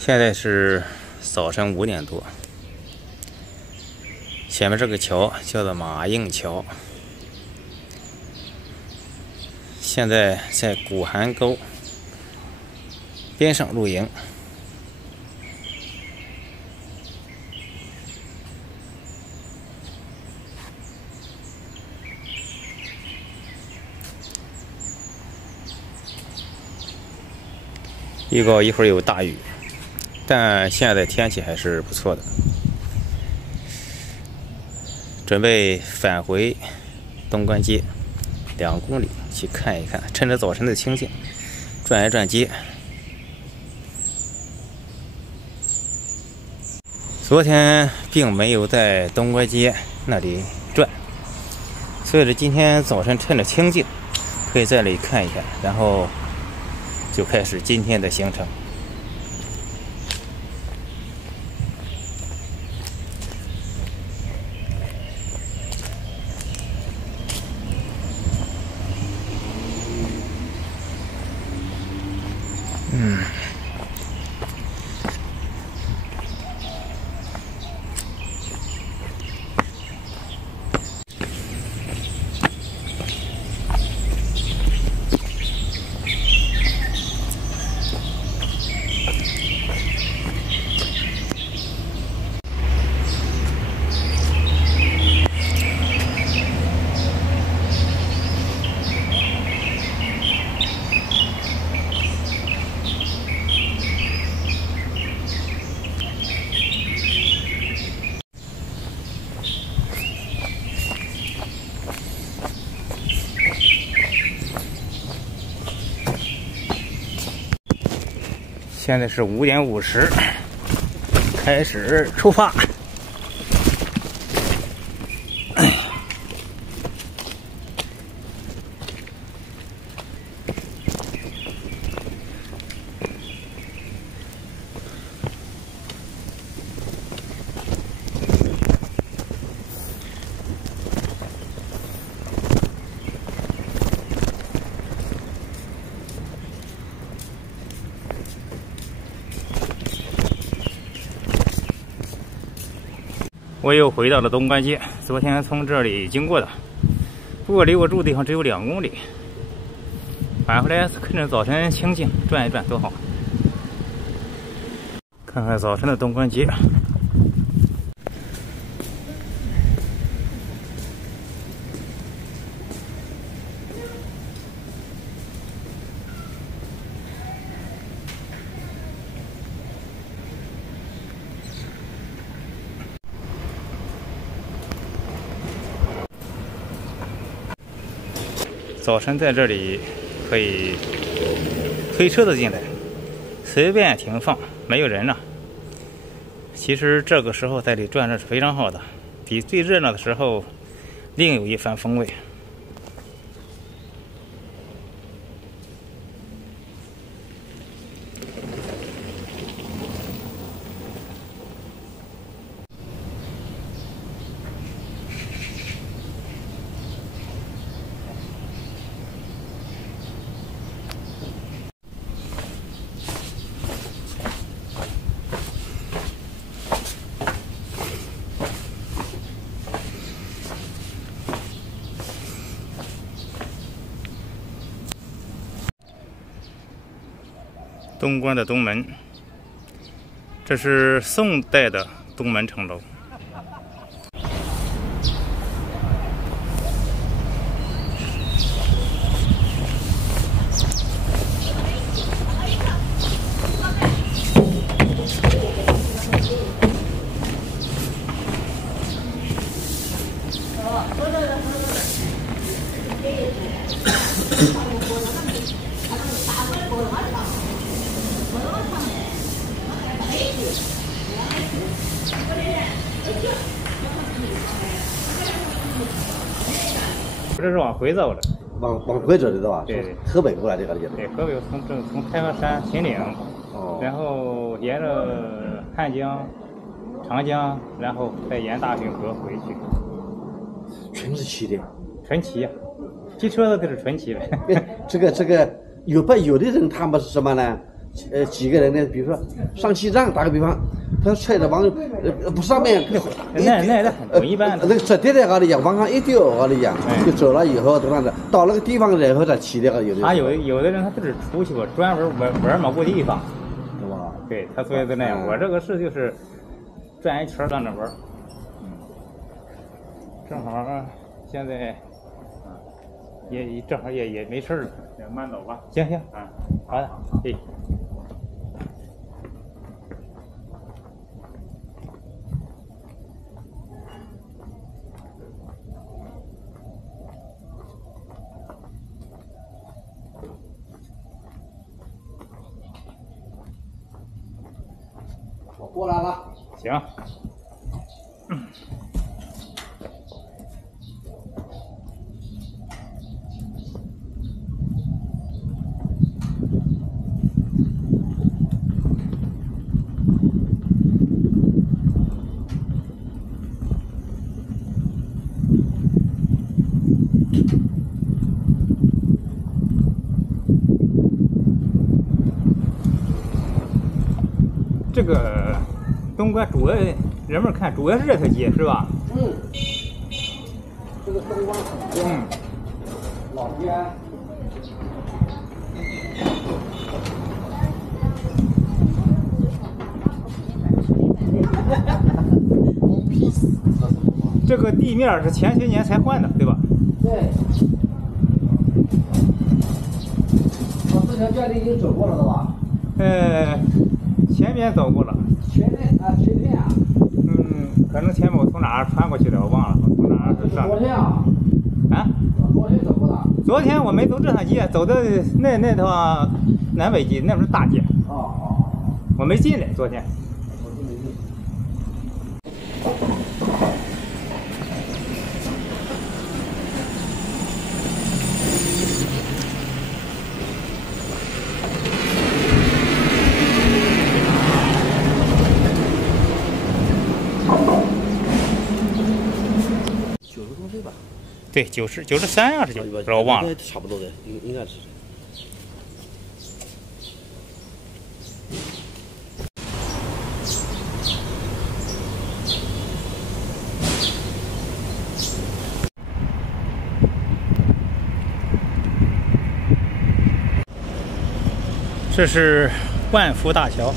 现在是早晨5点多，前面这个桥叫做马应桥，现在在古涵沟边上露营。预告一会儿有大雨，但现在天气还是不错的。准备返回东关街2公里去看一看，趁着早晨的清静，转一转街。昨天并没有在东关街那里转，所以说今天早晨趁着清静，可以在这里看一看，然后就开始今天的行程。现在是5点50，开始出发。我又回到了东关街，昨天从这里经过的，不过离我住的地方只有2公里。返回来趁着早晨清静，转一转多好。看看早晨的东关街。早晨在这里可以推车子进来，随便停放，没有人了。其实这个时候在这里转转是非常好的，比最热闹的时候另有一番风味。东关的东门，这是宋代的东门城楼。这是往回走的，往回走的对吧？对，河北过来这个地方。对，河北从太和山秦岭，然后沿着汉江、长江，然后再沿大运河回去。全是骑的，纯骑呀，骑车的都是纯骑的。这个有的人他们是什么呢？几个人呢？比如说上西藏，打个比方，他揣着往不上面，那很不一般的。那个直接在那里讲，往上一丢，那里讲就走了以后，怎么样的？到那个地方然后再骑那个有的。有的人他就是出去吧，专门玩某个地方，对吧？对他所以就那样。我这个是就是转一圈转着玩。正好现在也正好也没事了，慢走吧。行，好的，嘿。我过来了。行。这个东关主要人们看主要是这条街是吧？这个东关主街，老街。这个地面是前些年才换的，对吧？对。我之前这里已经走过了，对吧？前面走过了。前面啊。可能前面我从哪儿穿过去的，我忘了，我从哪儿上。昨天啊。昨天走过的。昨天我没走这条街，走的那条南北街，那不是大街。我没进来，昨天。90多岁吧？对，93啊，是90，我忘了。差不多的，应该是。这是万福大桥。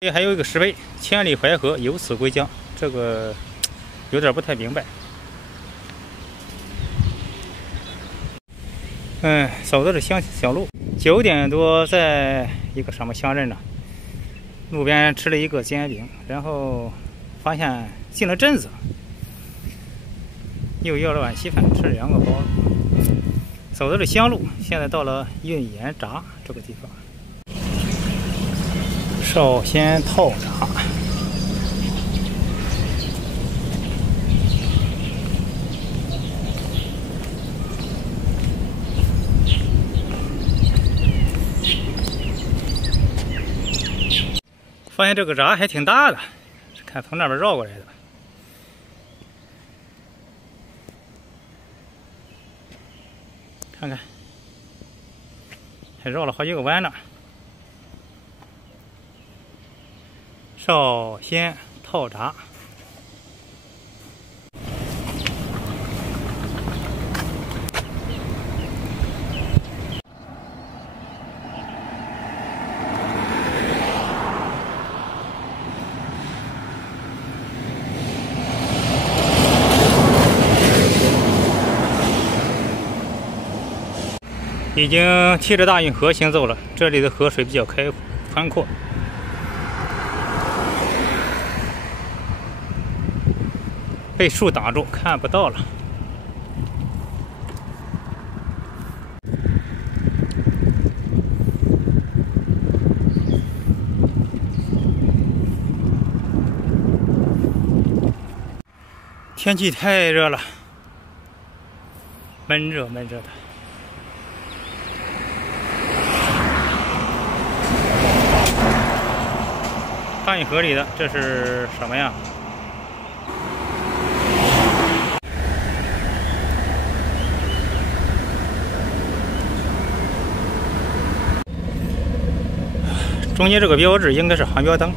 这还有一个石碑“千里淮河，由此归疆”，这个有点不太明白。走的是乡小路。9点多，在一个什么乡镇呢？路边吃了一个煎饼，然后发现进了镇子，又要了碗稀饭，吃了2个包子。走的是乡路，现在到了运盐闸这个地方。绍兴套闸，发现这个闸还挺大的，看从那边绕过来的。看看，还绕了好几个弯呢。绍兴套闸，已经贴着大运河行走了。这里的河水比较宽阔。被树挡住，看不到了。天气太热了，闷热的。大运河里的这是什么呀？中间这个标志应该是航标灯。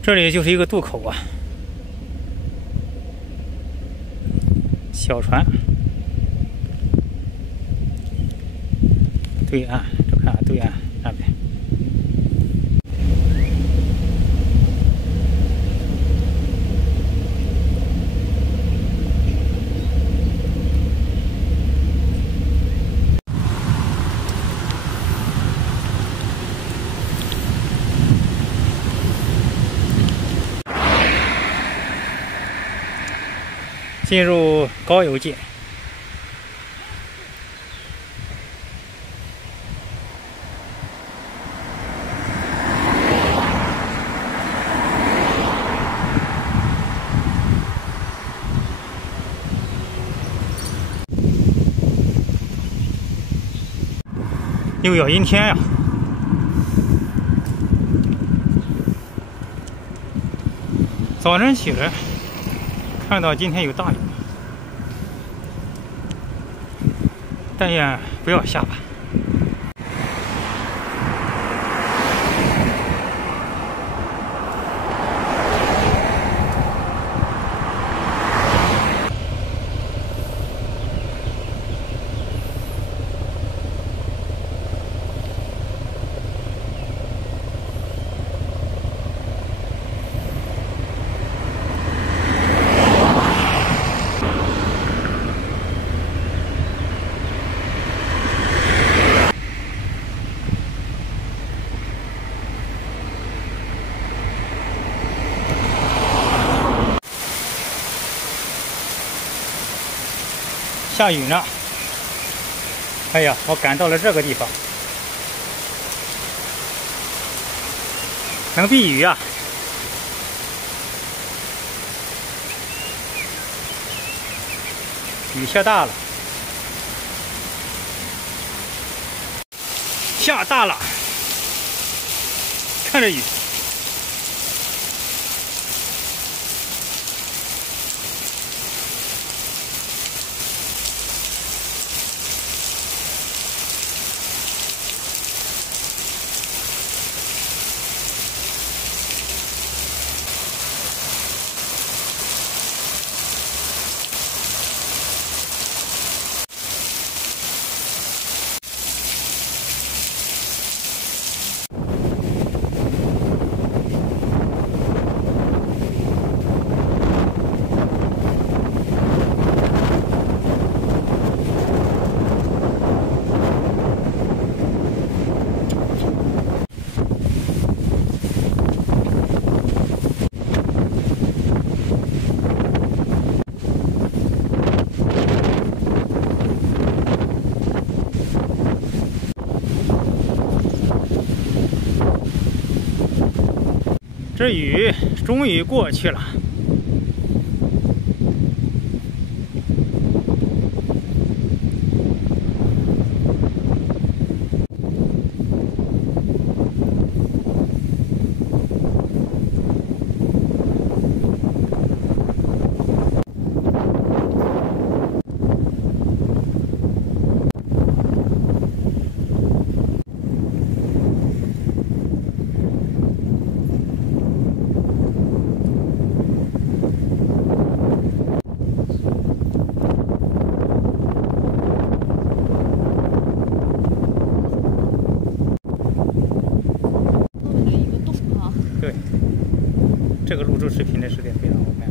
这里就是一个渡口啊，小船，对岸，这看对岸那边。进入高邮界，又要阴天呀！早晨起来，看到今天有大雨。但愿不要下吧。下雨呢，哎呀，我赶到了这个地方，能避雨啊！雨下大了，下大了，看着雨。这雨终于过去了。对，这个露珠视频的视点非常好看。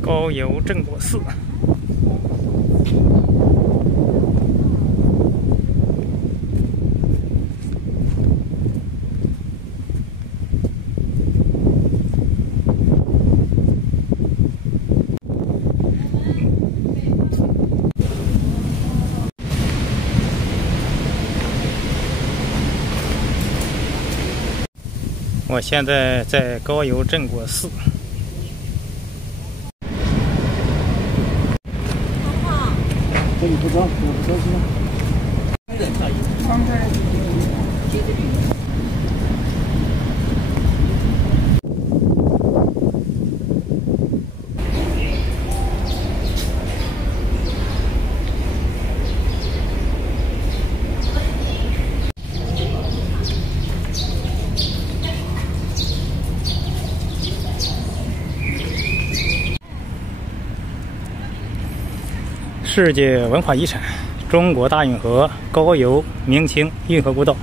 高邮正果寺。我现在在高邮镇国寺。这里不装，我不装是吗？世界文化遗产中国大运河高邮明清运河古道。